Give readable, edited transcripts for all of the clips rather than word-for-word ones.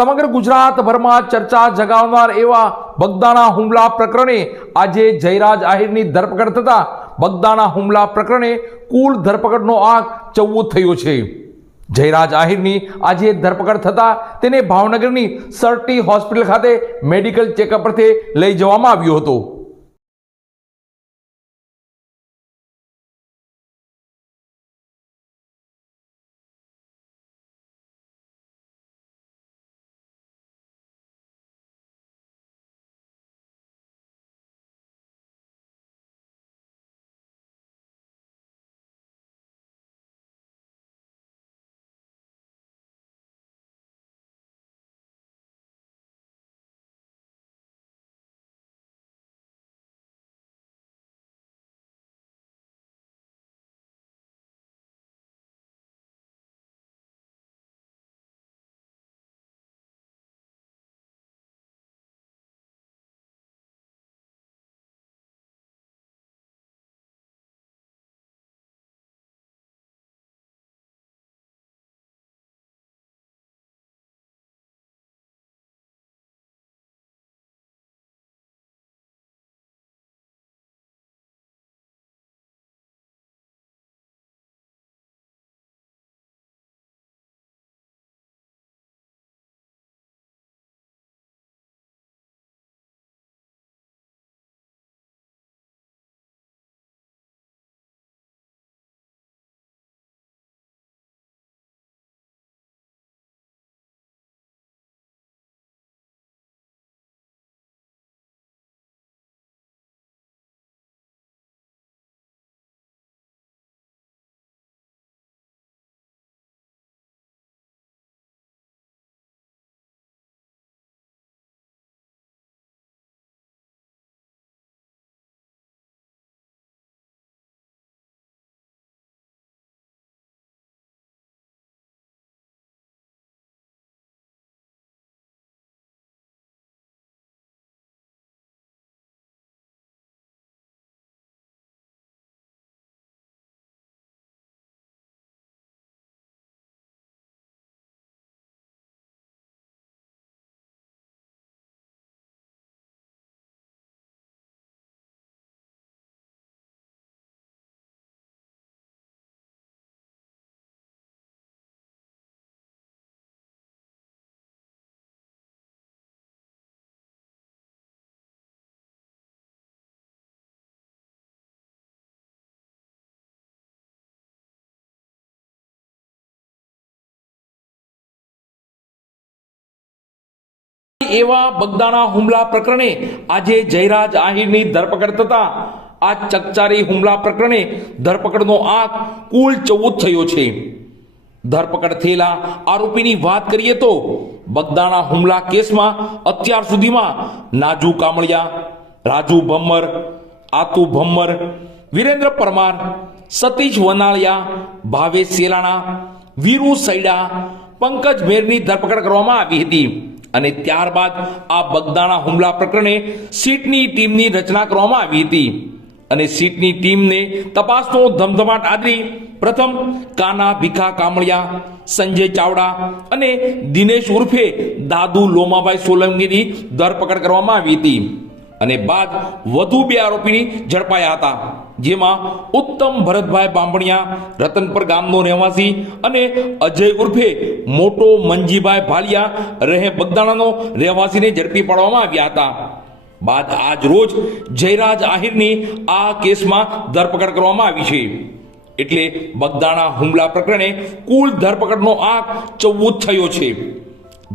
સમગ્ર ગુજરાતભરમાં ચર્ચા જગાવનાર એવા બગદાણા હુમલા પ્રકરણે આજે જયરાજ આહિરની ધરપકડ થતા બગદાણા હુમલા પ્રકરણે કુલ ધરપકડનો આંક 14 થયો છે। જયરાજ આહિરની આજે ધરપકડ થતા તેને ભાવનગરની સરટી હોસ્પિટલ ખાતે મેડિકલ ચેકઅપ અર્થે લઈ જવામાં આવ્યો હતો। એવા બગદાણા હુમલા પ્રકરણે આજે જયરાજ આહિરની ધરપકડ થતા આ ચકચારી હુમલા પ્રકરણે ધરપકડનો આંક કુલ 14 થયો છે। ધરપકડ થયેલા આરોપીની વાત કરીએ તો બગદાણા હુમલા કેસમાં અત્યાર સુધીમાં નાજુ કામળિયા, રાજુ ભમ્મર, આતુ ભમ્મર, વિરેન્દ્ર પરમાર, સતીશ વનાળિયા, ભાવેશ સેલાણા, વીરુ સૈડા, પંકજ મેરની ધરપકડ કરવામાં આવી હતી અને ત્યારબાદ આ બગદાણા હુમલા પ્રકરણે સીટની ટીમની રચના કરવામાં આવી હતી અને સીટની ટીમને તપાસનો ધમધમાટ આદરી પ્રથમ કાના ભીખા કામળિયા, સંજય ચાવડા અને દિનેશ ઉર્ફે દાદુ લોમાભાઈ સોલંકીની ધરપકડ કરવામાં આવી હતી અને બાદ વધુ 2 આરોપીની ઝડપાયા હતા, જેમાં ઉત્તમ ભરતભાઈ બાંભણિયા રતનપર ગામનો રહેવાસી અને અજય ઉર્ફે મોટો મંજીભાઈ ભાલિયા રહે બગદાણાનો રહેવાસીને ઝડપી પાડવામાં આવ્યા હતા। બાદ આજ રોજ જયરાજ આહિરની આ કેસમાં ધરપકડ કરવામાં આવી છે। એટલે બગદાણા હુમલા પ્રકરણે કુલ ધરપકડનો આંક 14 થયો છે।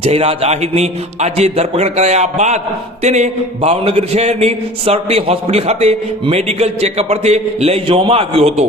જયરાજ આહિરની આજે ધરપકડ કરાયા બાદ તેને ભાવનગર શહેરની સરટી હોસ્પિટલ ખાતે મેડિકલ ચેકઅપ અર્થે લઈ જવામાં આવ્યો હતો।